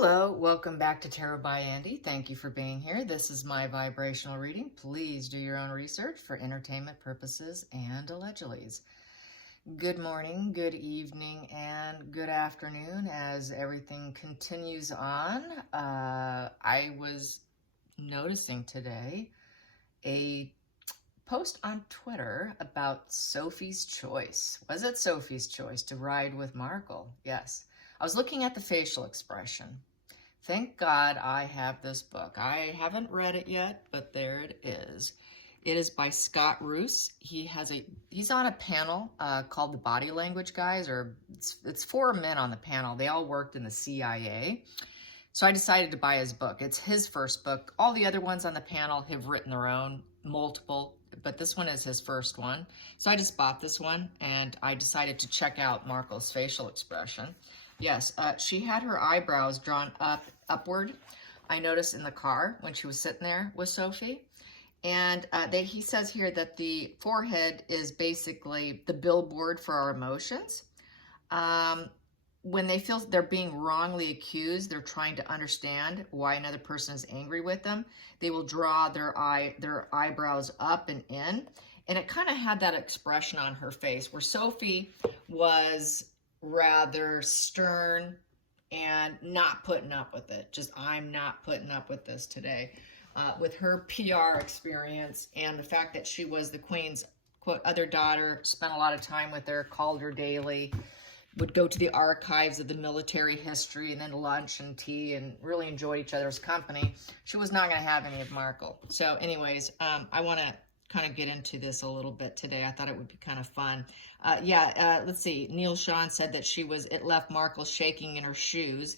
Hello, welcome back to Tarot by Andy. Thank you for being here. This is my vibrational reading. Please do your own research for entertainment purposes and allegedlys. Good morning, good evening, and good afternoon as everything continues on. I was noticing today a post on Twitter about Sophie's choice. Was it Sophie's choice to ride with Markle? Yes. I was looking at the facial expression. Thank God I have this book. I haven't read it yet, but there it is. It is by Scott Roos. He's on a panel called the Body Language Guys, or it's 4 men on the panel. They all worked in the CIA. So I decided to buy his book. It's his first book. All the other ones on the panel have written their own, multiple, but this one is his first one. So I just bought this one, and I decided to check out Markle's facial expression. Yes, she had her eyebrows drawn upward. I noticed in the car when she was sitting there with Sophie. And he says here that the forehead is basically the billboard for our emotions. When they feel they're being wrongly accused, they're trying to understand why another person is angry with them. They will draw their eyebrows up and in. And it kind of had that expression on her face where Sophie was rather stern and not putting up with it. Just, I'm not putting up with this today. With her PR experience and the fact that she was the Queen's, quote, other daughter, spent a lot of time with her, called her daily, would go to the archives of the military history and then lunch and tea and really enjoyed each other's company. She was not going to have any of Markle. So anyways, I want to kind of get into this a little bit today. I thought it would be kind of fun. Let's see. Neil Sean said that it left Markle shaking in her shoes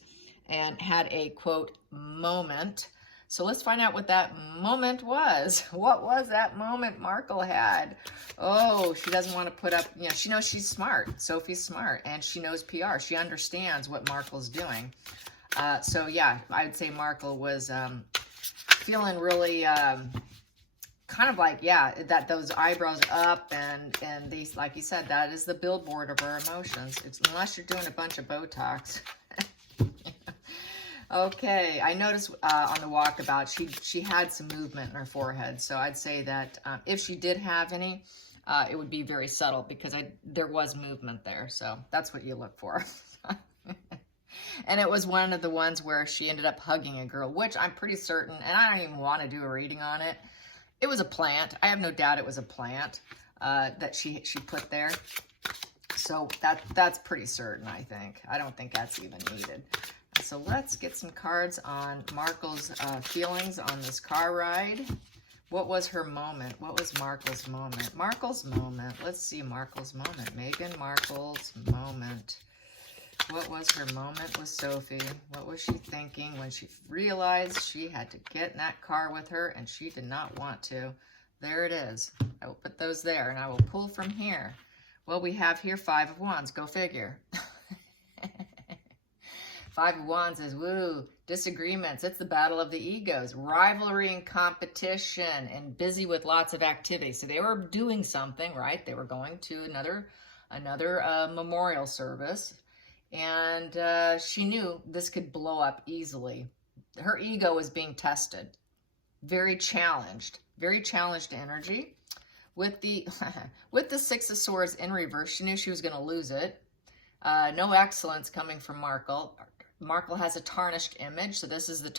and had a, quote, moment. So let's find out what that moment was. What was that moment Markle had? Oh, she doesn't want to put up, she knows she's smart. Sophie's smart, and she knows PR. She understands what Markle's doing. So yeah, I would say Markle was feeling really kind of like, that those eyebrows up and these, like you said, that is the billboard of our emotions. Unless you're doing a bunch of Botox. Okay, I noticed on the walkabout, she had some movement in her forehead. So I'd say that if she did have any, it would be very subtle because there was movement there. So that's what you look for. And it was one of the ones where she ended up hugging a girl, which I'm pretty certain, and I don't even want to do a reading on it. It was a plant. I have no doubt it was a plant that she put there. So that's pretty certain, I think. I don't think that's even needed. So let's get some cards on Markle's feelings on this car ride. What was her moment? What was Markle's moment? Markle's moment. Let's see Markle's moment. Meghan Markle's moment. What was her moment with Sophie? What was she thinking when she realized she had to get in that car with her and she did not want to? There it is. I will put those there and I will pull from here. Well, we have here 5 of Wands. Go figure. 5 of Wands is, woo, disagreements. It's the battle of the egos, rivalry and competition, and busy with lots of activity. So they were doing something, right? They were going to another memorial service. And she knew this could blow up easily. Her ego was being tested. Very challenged energy. With the with the 6 of Swords in reverse, she knew she was going to lose it. No excellence coming from Markle. Markle has a tarnished image, so this is the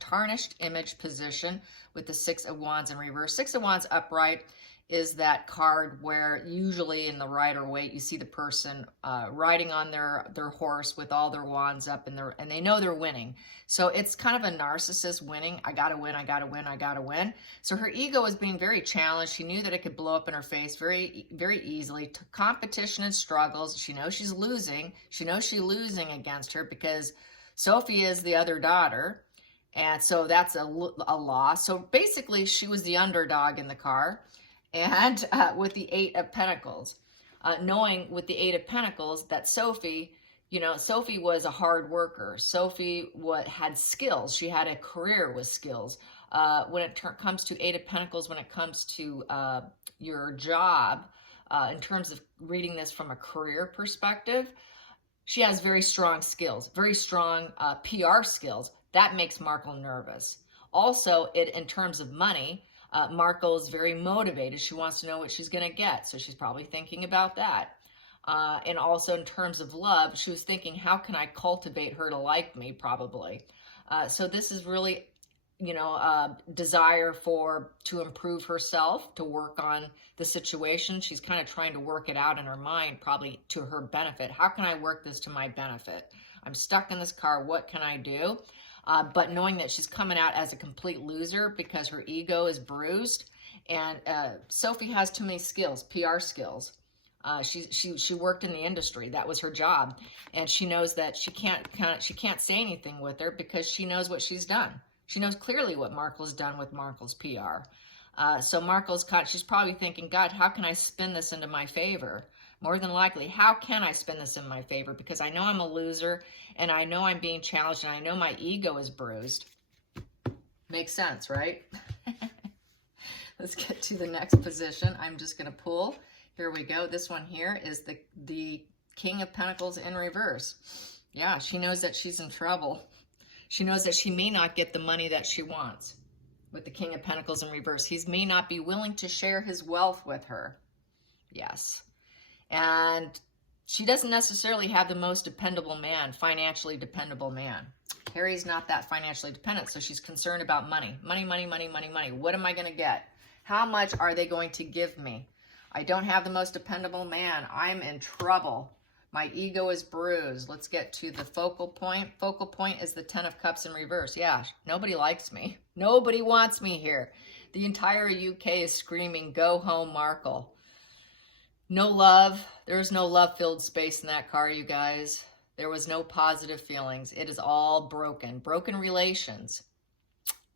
tarnished image position with the 6 of Wands in reverse. 6 of Wands upright is that card where usually in the Rider-Waite you see the person riding on their horse with all their wands up and they know they're winning. So it's kind of a narcissist winning. I gotta win, I gotta win, I gotta win. So her ego was being very challenged. She knew that it could blow up in her face very, very easily. Competition and struggles. She knows she's losing. She knows she's losing against her because Sophie is the other daughter. And so that's a loss. So basically she was the underdog in the car. And with the 8 of Pentacles, knowing with the 8 of Pentacles that Sophie was a hard worker. Sophie had skills. She had a career with skills. When it comes to 8 of Pentacles, when it comes to your job, in terms of reading this from a career perspective, She has very strong skills, very strong PR skills. That makes Markle nervous. Also, in terms of money, Markle is very motivated. She wants to know what she's going to get, so she's probably thinking about that. And also in terms of love, she was thinking, how can I cultivate her to like me, probably. So this is really, desire to improve herself, to work on the situation. She's kind of trying to work it out in her mind, probably to her benefit. How can I work this to my benefit? I'm stuck in this car. What can I do? But knowing that she's coming out as a complete loser because her ego is bruised. And Sophie has too many skills, PR skills. She worked in the industry. That was her job. And she knows that she can't say anything with her because she knows what she's done. She knows clearly what Markle's done with Markle's PR. So she's probably thinking, God, how can I spin this into my favor? More than likely, how can I spin this in my favor? Because I know I'm a loser, and I know I'm being challenged, and I know my ego is bruised. Makes sense, right? Let's get to the next position. I'm just going to pull. Here we go. This one here is the King of Pentacles in reverse. Yeah, she knows that she's in trouble. She knows that she may not get the money that she wants with the King of Pentacles in reverse. He may not be willing to share his wealth with her. Yes. And she doesn't necessarily have the most dependable man, financially dependable man. Harry's not that financially dependent, so she's concerned about money. Money, money, money, money, money. What am I going to get? How much are they going to give me? I don't have the most dependable man. I'm in trouble. My ego is bruised. Let's get to the focal point. Focal point is the Ten of Cups in reverse. Yeah, nobody likes me. Nobody wants me here. The entire UK is screaming, go home, Markle. No love. There's no love-filled space in that car, you guys. There was no positive feelings. It is all broken. Broken relations.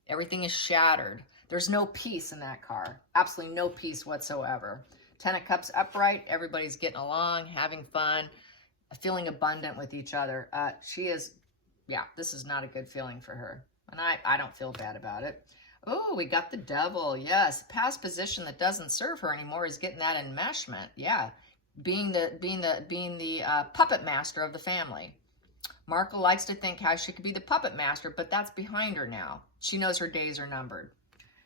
Everything is shattered. There's no peace in that car. Absolutely no peace whatsoever. Ten of Cups upright. Everybody's getting along, having fun, feeling abundant with each other. This is not a good feeling for her. And I don't feel bad about it. Oh, we got the Devil. Yes, past position that doesn't serve her anymore is getting that enmeshment. Yeah, being the puppet master of the family. Markle likes to think how she could be the puppet master, but that's behind her now. She knows her days are numbered.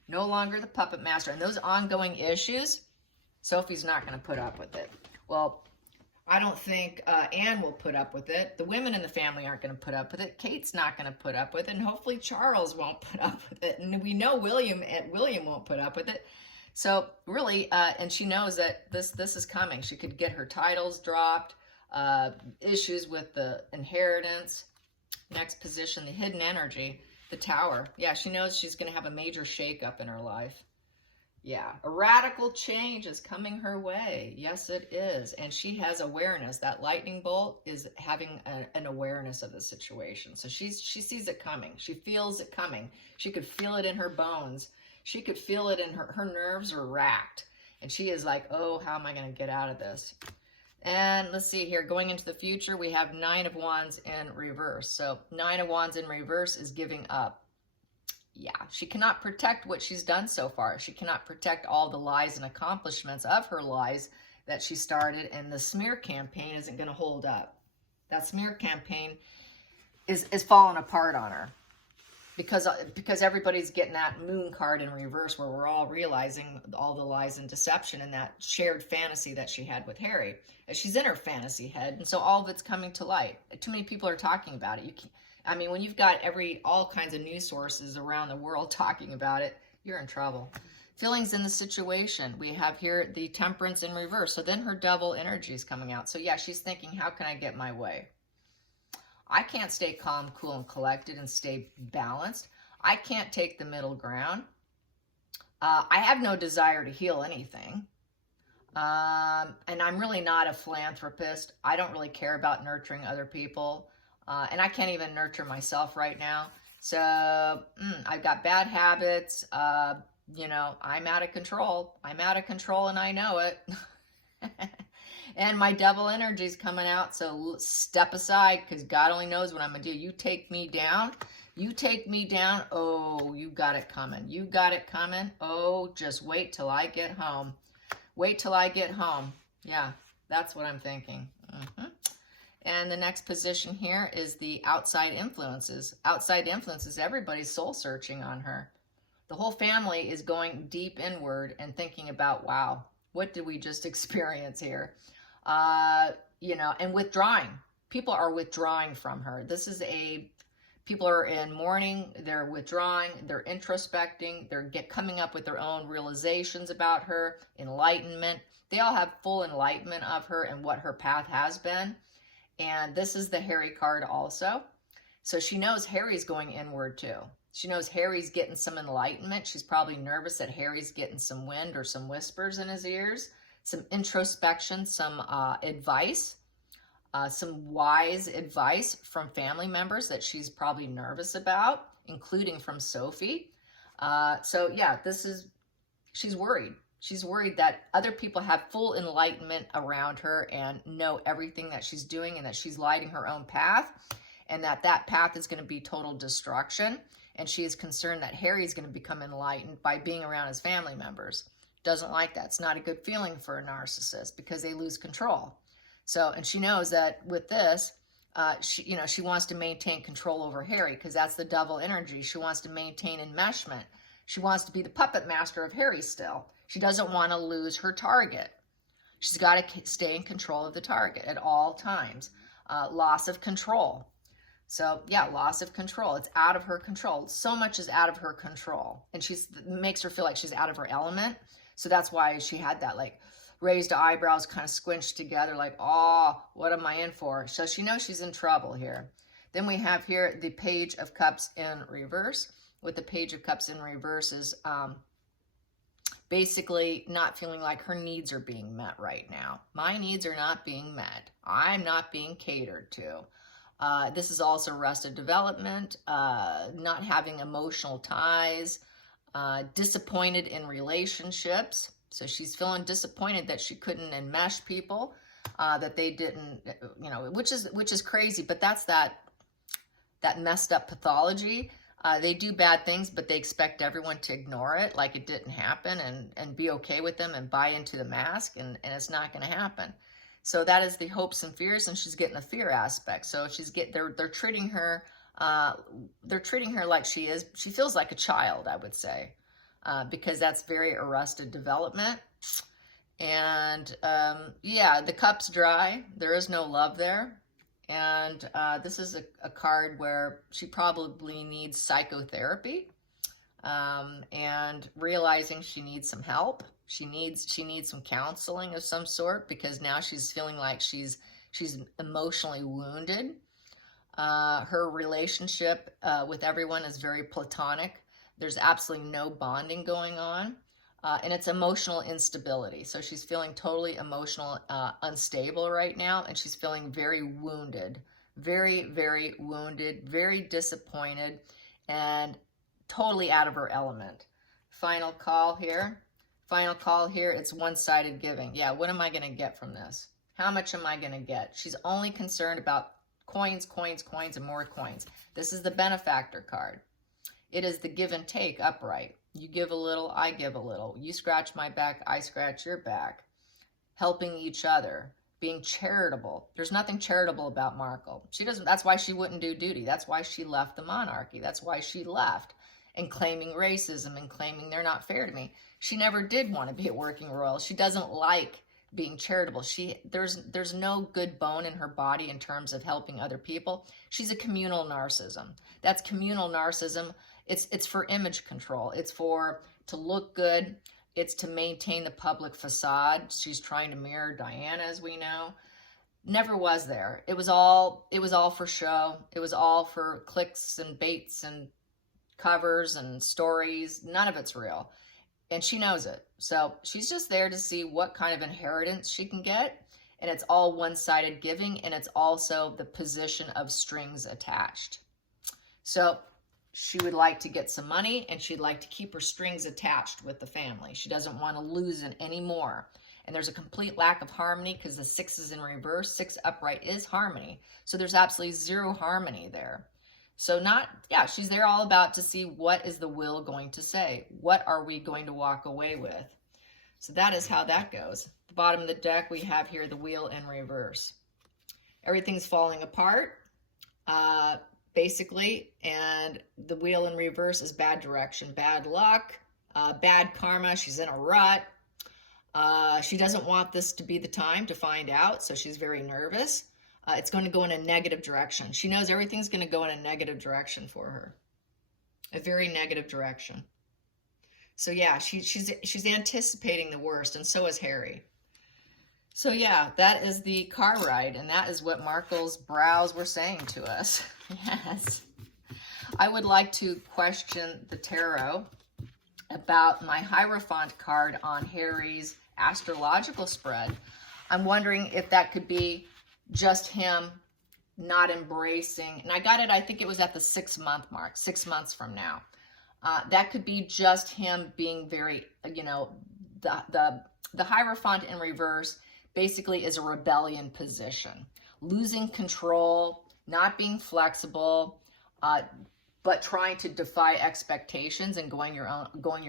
No longer the puppet master. And those ongoing issues, Sophie's not going to put up with it. Well, I don't think Anne will put up with it. The women in the family aren't going to put up with it. Kate's not going to put up with it. And hopefully Charles won't put up with it. And we know William won't put up with it. So really, and she knows that this is coming. She could get her titles dropped, issues with the inheritance. Next position, the hidden energy, the Tower. Yeah, she knows she's going to have a major shakeup in her life. Yeah, a radical change is coming her way. Yes, it is. And she has awareness. That lightning bolt is having an awareness of the situation. So she sees it coming. She feels it coming. She could feel it in her bones. She could feel it in her nerves are racked. And she is like, oh, how am I going to get out of this? And let's see here. Going into the future, we have Nine of Wands in reverse. So Nine of Wands in reverse is giving up. Yeah, she cannot protect what she's done so far. She cannot protect all the lies and accomplishments of her lies that she started, and the smear campaign isn't going to hold up. That smear campaign is falling apart on her because everybody's getting that Moon card in reverse, where we're all realizing all the lies and deception and that shared fantasy that she had with Harry. She's in her fantasy head, and so all of it's coming to light. Too many people are talking about it. When you've got all kinds of news sources around the world talking about it, you're in trouble. Feelings in the situation. We have here the Temperance in reverse. So then her Devil energy is coming out. So yeah, she's thinking, how can I get my way? I can't stay calm, cool, and collected and stay balanced. I can't take the middle ground. I have no desire to heal anything. And I'm really not a philanthropist. I don't really care about nurturing other people. And I can't even nurture myself right now. So I've got bad habits. I'm out of control. I'm out of control and I know it. And my Devil energy is coming out. So step aside, because God only knows what I'm going to do. You take me down. You take me down. Oh, you got it coming. You got it coming. Oh, just wait till I get home. Wait till I get home. Yeah, that's what I'm thinking. And the next position here is the outside influences. Outside influences, everybody's soul searching on her. The whole family is going deep inward and thinking about, wow, what did we just experience here? And withdrawing. People are withdrawing from her. People are in mourning, they're withdrawing, they're introspecting, they're coming up with their own realizations about her, enlightenment. They all have full enlightenment of her and what her path has been. And this is the Harry card also. So she knows Harry's going inward too. She knows Harry's getting some enlightenment. She's probably nervous that Harry's getting some wind or some whispers in his ears, some introspection, some advice, some wise advice from family members that she's probably nervous about, including from Sophie. She's worried. She's worried that other people have full enlightenment around her and know everything that she's doing and that she's lighting her own path and that path is going to be total destruction. And she is concerned that Harry's going to become enlightened by being around his family members. Doesn't like that. It's not a good feeling for a narcissist because they lose control. So, and she knows that with this, she wants to maintain control over Harry because that's the double energy. She wants to maintain enmeshment. She wants to be the puppet master of Harry still. She doesn't want to lose her target. She's got to stay in control of the target at all times. Loss of control. So yeah, loss of control. It's out of her control. So much is out of her control. And makes her feel like she's out of her element. So that's why she had that like raised eyebrows kind of squinched together like, oh, what am I in for? So she knows she's in trouble here. Then we have here the Page of Cups in reverse. With the Page of Cups in reverse is basically not feeling like her needs are being met right now. My needs are not being met. I'm not being catered to. This is also arrested development, not having emotional ties, disappointed in relationships. So she's feeling disappointed that she couldn't enmesh people, that they didn't, which is crazy, but that's that messed up pathology. They do bad things, but they expect everyone to ignore it like it didn't happen and be okay with them and buy into the mask, and it's not going to happen. So that is the hopes and fears, and she's getting the fear aspect. So they're treating her like she feels like a child, I would say, because that's very arrested development. And the cup's dry. There is no love there. And this is a card where she probably needs psychotherapy, and realizing she needs some help. She needs some counseling of some sort because now she's feeling like she's emotionally wounded. Her relationship with everyone is very platonic. There's absolutely no bonding going on. And it's emotional instability. So she's feeling totally emotional, unstable right now. And she's feeling very wounded, very, very wounded, very disappointed, and totally out of her element. Final call here. Final call here. It's one-sided giving. Yeah, what am I going to get from this? How much am I going to get? She's only concerned about coins, coins, coins, and more coins. This is the benefactor card. It is the give and take upright. You give a little, I give a little. You scratch my back, I scratch your back. Helping each other, being charitable. There's nothing charitable about Markle. That's why she wouldn't do duty. That's why she left the monarchy. That's why she left, and claiming racism and claiming they're not fair to me. She never did want to be a working royal. She doesn't like being charitable. There's no good bone in her body in terms of helping other people. She's a communal narcissism. That's communal narcissism. It's for image control. It's to look good. It's to maintain the public facade. She's trying to mirror Diana, as we know. Never was there. It was all for show. It was all for clicks and baits and covers and stories. None of it's real. And she knows it. So she's just there to see what kind of inheritance she can get. And it's all one-sided giving. And it's also the position of strings attached. So she would like to get some money, and she'd like to keep her strings attached with the family. She doesn't want to lose it anymore. And there's a complete lack of harmony because the 6 is in reverse. 6 upright is harmony. So there's absolutely zero harmony there. So she's there all about to see what is the will going to say. What are we going to walk away with? So that is how that goes. At the bottom of the deck, we have here the Wheel in reverse. Everything's falling apart, basically, and the wheel in reverse is bad direction, bad luck, bad karma. She's in a rut. She doesn't want this to be the time to find out, so she's very nervous. It's going to go in a negative direction. She knows everything's going to go in a negative direction for her, a very negative direction. So yeah, she's anticipating the worst, and so is Harry. So yeah, that is the car ride, and that is what Markle's brows were saying to us. Yes. I would like to question the tarot about my Hierophant card on Harry's astrological spread. I'm wondering if that could be just him not embracing, and I got it, I think it was at the 6-month mark, 6 months from now. That could be just him being very, the Hierophant in reverse basically is a rebellion position, losing control, not being flexible, but trying to defy expectations and going your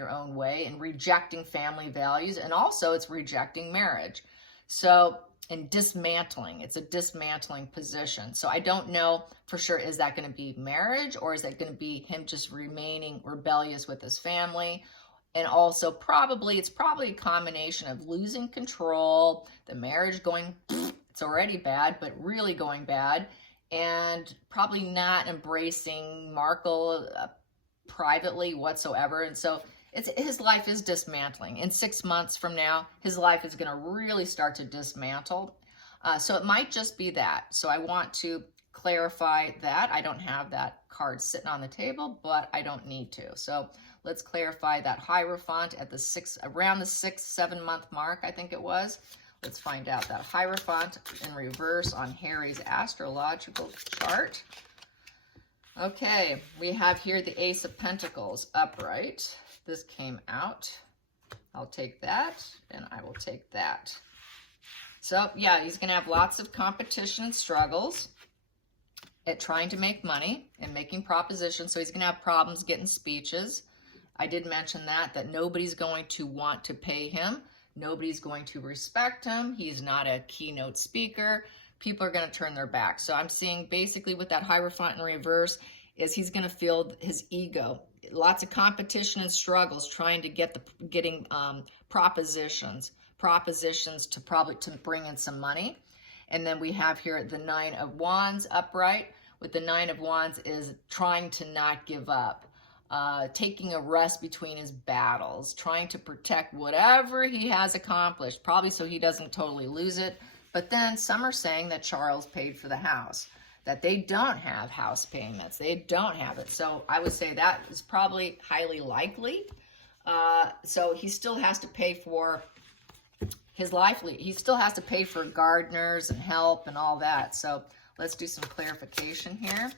own way, and rejecting family values, and also it's rejecting marriage. So, and dismantling, it's a dismantling position. So I don't know for sure, is that going to be marriage, or is that going to be him just remaining rebellious with his family? And also it's probably a combination of losing control, the marriage going, it's already bad, but really going bad, and probably not embracing Markle privately whatsoever. And so his life is dismantling. In 6 months from now, his life is going to really start to dismantle. So it might just be that. So I want to clarify that. I don't have that card sitting on the table, but I don't need to. So let's clarify that Hierophant at around the 6-7 month mark, I think it was. Let's find out that Hierophant in reverse on Harry's astrological chart. Okay, we have here the Ace of Pentacles upright. This came out. I'll take that, and I will take that. So, yeah, he's going to have lots of competition and struggles at trying to make money and making propositions. So he's going to have problems getting speeches. I did mention that nobody's going to want to pay him. Nobody's going to respect him. He's not a keynote speaker. People are going to turn their back. So I'm seeing basically with that Hierophant in reverse is he's going to feel his ego. Lots of competition and struggles trying to getting propositions to bring in some money. And then we have here the 9 of Wands upright. With the 9 of Wands is trying to not give up, taking a rest between his battles, trying to protect whatever he has accomplished, probably so he doesn't totally lose it. But then some are saying that Charles paid for the house, that they don't have house payments. They don't have it. So I would say that is probably highly likely. So he still has to pay for his livelihood. He still has to pay for gardeners and help and all that. So let's do some clarification here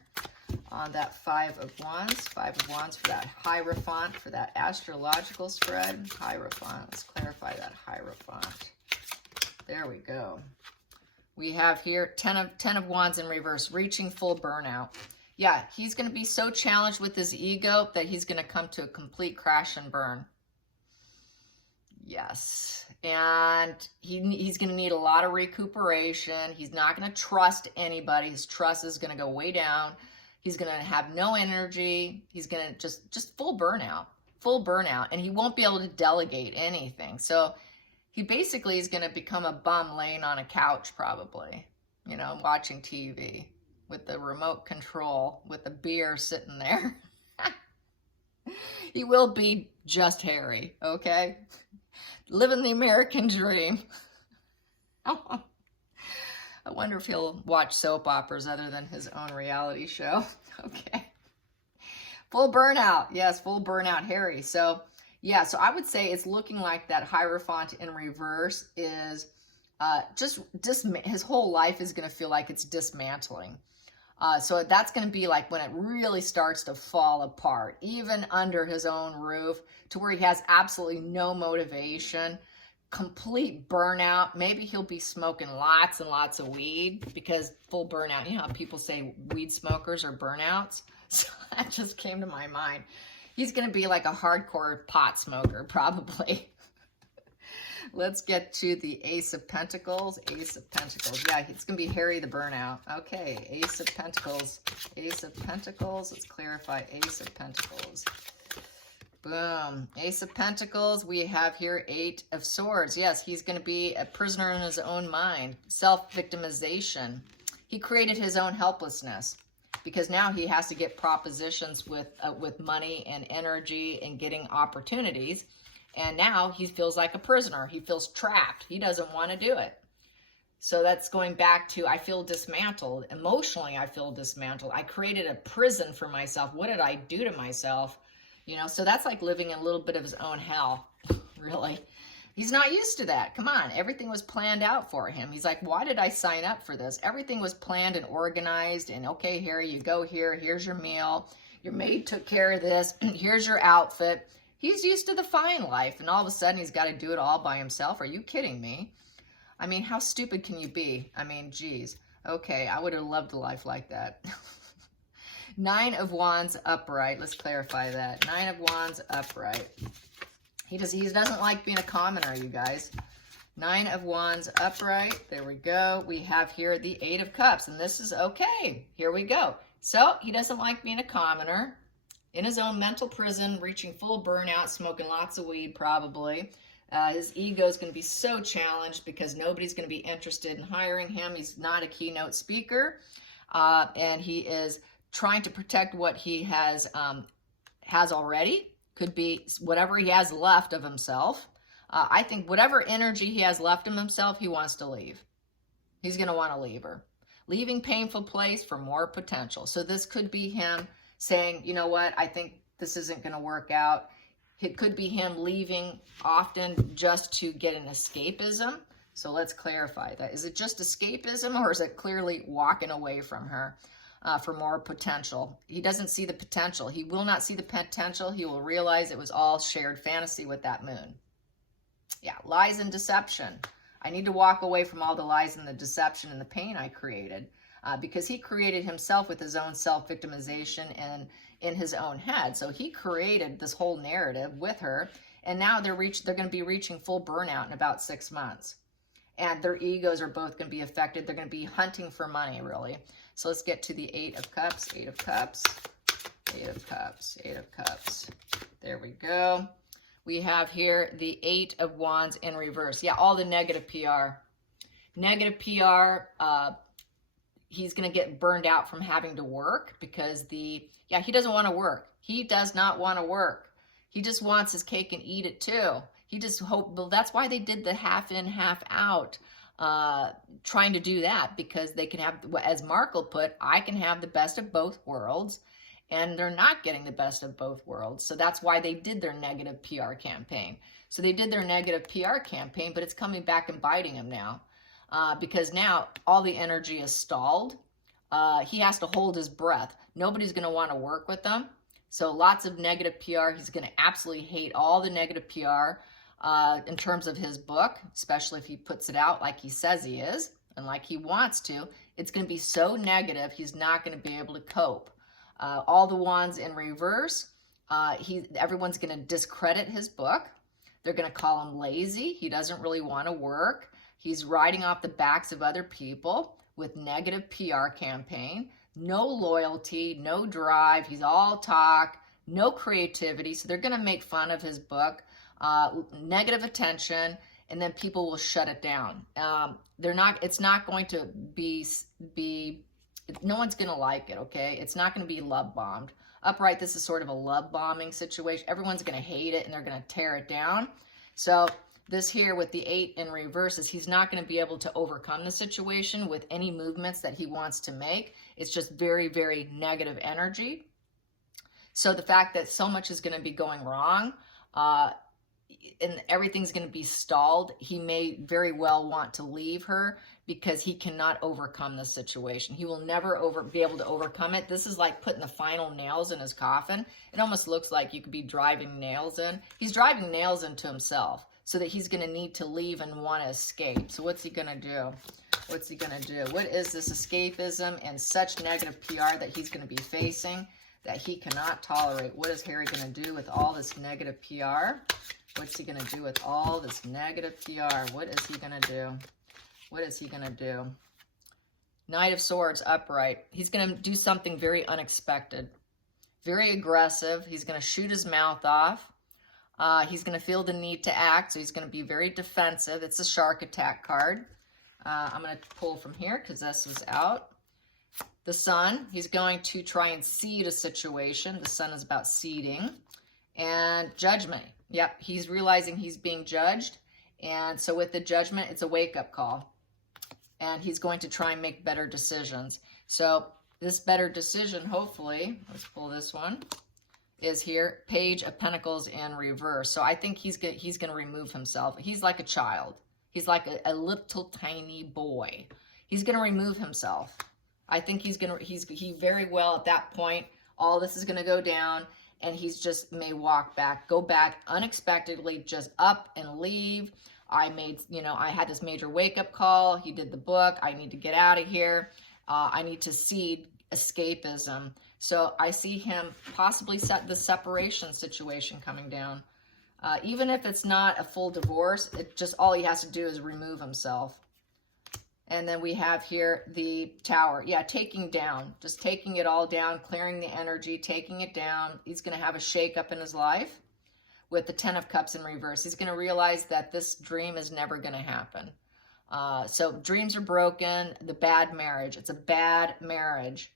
on that 5 of Wands. 5 of Wands for that Hierophant, for that astrological spread. Hierophant. Let's clarify that Hierophant. There we go. We have here 10 of Wands in reverse, reaching full burnout. Yeah, he's going to be so challenged with his ego that he's going to come to a complete crash and burn. Yes. And he's going to need a lot of recuperation. He's not going to trust anybody. His trust is going to go way down. He's going to have no energy. He's going to just full burnout, and he won't be able to delegate anything. So he basically is going to become a bum laying on a couch probably, watching TV with the remote control, with the beer sitting there. He will be just Harry, okay? Living the American dream. I wonder if he'll watch soap operas other than his own reality show. Okay. Full burnout. Yes, full burnout Harry. So, yeah, so I would say it's looking like that Hierophant in reverse is his whole life is going to feel like it's dismantling. So that's going to be like when it really starts to fall apart, even under his own roof, to where he has absolutely no motivation, complete burnout. Maybe he'll be smoking lots and lots of weed, because full burnout, how people say weed smokers are burnouts? So that just came to my mind. He's going to be like a hardcore pot smoker, probably. Let's get to the Ace of Pentacles. Ace of Pentacles. Yeah, it's going to be Harry the Burnout. Okay, Ace of Pentacles. Ace of Pentacles. Let's clarify Ace of Pentacles. Boom. Ace of Pentacles. We have here Eight of Swords. Yes, he's going to be a prisoner in his own mind. Self-victimization. He created his own helplessness because now he has to get propositions with money and energy and getting opportunities. And now he feels like a prisoner. He feels trapped. He doesn't want to do it. So that's going back to, I feel dismantled. Emotionally, I feel dismantled. I created a prison for myself. What did I do to myself? You know, so that's like living in a little bit of his own hell, really. He's not used to that. Come on. Everything was planned out for him. He's like, why did I sign up for this? Everything was planned and organized. And okay, Harry, you go here. Here's your meal. Your maid took care of this. Here's your outfit. He's used to the fine life. And all of a sudden, he's got to do it all by himself. Are you kidding me? I mean, how stupid can you be? I mean, geez. Okay, I would have loved a life like that. Nine of Wands upright. Let's clarify that. Nine of Wands upright. He doesn't like being a commoner, you guys. Nine of Wands upright. There we go. We have here the Eight of Cups, and this is okay. Here we go. So he doesn't like being a commoner, in his own mental prison, reaching full burnout, smoking lots of weed probably. His ego is going to be so challenged because nobody's going to be interested in hiring him. He's not a keynote speaker, and he is trying to protect what he has already. Could be whatever he has left of himself. I think whatever energy he has left of himself, he wants to leave. He's going to want to leave her. Leaving painful place for more potential. So this could be him saying, you know what, I think this isn't going to work out. It could be him leaving often just to get an escapism. So let's clarify that. Is it just escapism, or is it clearly walking away from her? For more potential. He doesn't see the potential. He will not see the potential. He will realize it was all shared fantasy with that moon. Yeah, lies and deception. I need to walk away from all the lies and the deception and the pain I created because he created himself with his own self-victimization and in his own head. So he created this whole narrative with her, and now they're going to be reaching full burnout in about 6 months. And their egos are both going to be affected. They're going to be hunting for money, really. So let's get to the Eight of Cups, Eight of Cups, Eight of Cups, Eight of Cups. There we go. We have here the Eight of Wands in reverse. Yeah, all the negative PR. Negative PR, he's going to get burned out from having to work because he doesn't want to work. He does not want to work. He just wants his cake and eat it too. He just well, that's why they did the half in, half out, trying to do that, because they can have, as Markle put, I can have the best of both worlds, and they're not getting the best of both worlds. So that's why they did their negative PR campaign. So they did their negative PR campaign, but it's coming back and biting him now, because now all the energy is stalled. He has to hold his breath. Nobody's going to want to work with him. So lots of negative PR. He's going to absolutely hate all the negative PR. In terms of his book, especially if he puts it out like he says he is and like he wants to, it's going to be so negative, he's not going to be able to cope. All the Wands in reverse, everyone's going to discredit his book. They're going to call him lazy. He doesn't really want to work. He's riding off the backs of other people with negative PR campaign. No loyalty, no drive. He's all talk, no creativity. So they're going to make fun of his book. Negative attention, and then people will shut it down. It's not going to be, no one's going to like it, okay? It's not going to be love bombed. Upright, this is sort of a love bombing situation. Everyone's going to hate it, and they're going to tear it down. So this here with the Eight in reverse is he's not going to be able to overcome the situation with any movements that he wants to make. It's just very, very negative energy. So the fact that so much is going to be going wrong, and everything's going to be stalled, he may very well want to leave her because he cannot overcome the situation. He will never be able to overcome it. This is like putting the final nails in his coffin. It almost looks like you could be driving nails in. He's driving nails into himself so that he's going to need to leave and want to escape. So what's he going to do? What's he going to do? What is this escapism and such negative PR that he's going to be facing that he cannot tolerate? What is Harry going to do with all this negative PR? What's he going to do with all this negative PR? What is he going to do? What is he going to do? Knight of Swords upright. He's going to do something very unexpected. Very aggressive. He's going to shoot his mouth off. He's going to feel the need to act, so he's going to be very defensive. It's a shark attack card. I'm going to pull from here because this was out. The Sun, he's going to try and seed a situation. The Sun is about seeding. And Judgment. Yep, he's realizing he's being judged. And so with the Judgment, it's a wake-up call. And he's going to try and make better decisions. So this better decision, hopefully, let's pull this one, is here, Page of Pentacles in reverse. So I think he's going to remove himself. He's like a child. He's like a little tiny boy. He's going to remove himself. I think he very well at that point, all this is going to go down, and he's just may go back unexpectedly, just up and leave. I had this major wake-up call. He did the book. I need to get out of here. I need to seed escapism. So I see him possibly set the separation situation coming down. Even if it's not a full divorce, all he has to do is remove himself. And then we have here the Tower. Yeah, taking down. Just taking it all down, clearing the energy, taking it down. He's going to have a shake-up in his life with the Ten of Cups in reverse. He's going to realize that this dream is never going to happen. So dreams are broken. The bad marriage. It's a bad marriage.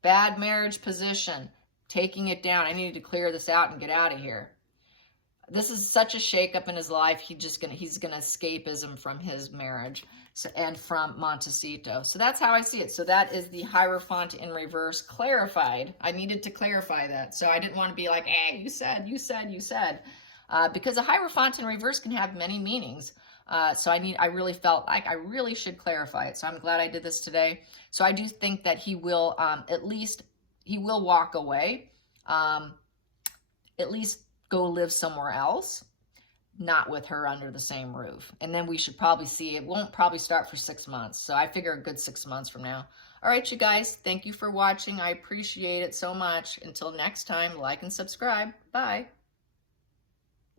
Bad marriage position. Taking it down. I need to clear this out and get out of here. This is such a shakeup in his life. He's gonna escapism from his marriage and from Montecito. So that's how I see it. So that is the Hierophant in reverse clarified. I needed to clarify that. So I didn't want to be like, hey, you said. Because a Hierophant in reverse can have many meanings. So I really felt like I really should clarify it. So I'm glad I did this today. So I do think that he will he will walk away. At least go live somewhere else, not with her under the same roof. And then we should probably see, it won't probably start for 6 months. So I figure a good 6 months from now. All right, you guys, thank you for watching. I appreciate it so much. Until next time, like and subscribe. Bye.